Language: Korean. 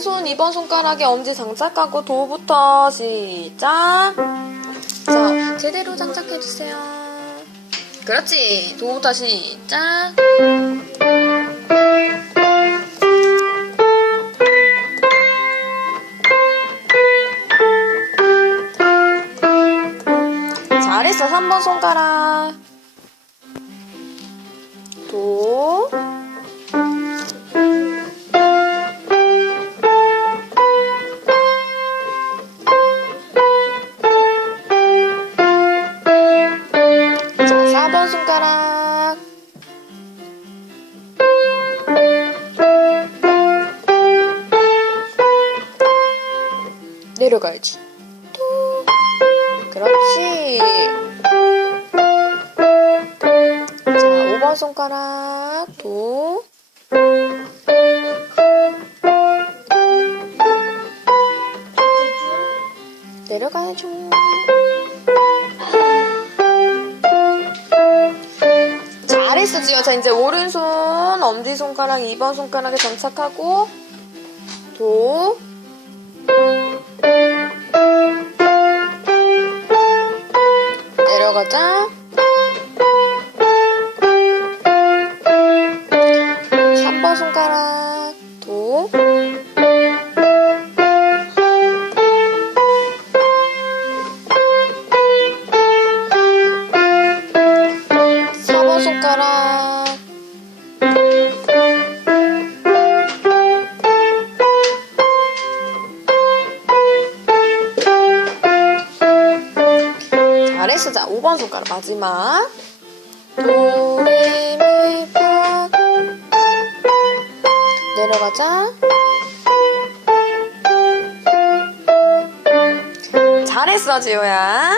손 2번 손가락에 엄지 장착하고 도부터 시작. 자, 제대로 장착해주세요. 그렇지. 도부터 시작. 잘했어. 3번 손가락. 내려가야지. 또. 그렇지. 자, 5번 손가락. 도. 내려가야죠. 잘했어, 지효. 자, 이제 오른손 엄지손가락 2번 손가락에 장착하고, 도. 손가락, 도. 사번 손가락. 잘했어. 자 5번 손가락 마지막. 도 내려가자. 잘했어 지호야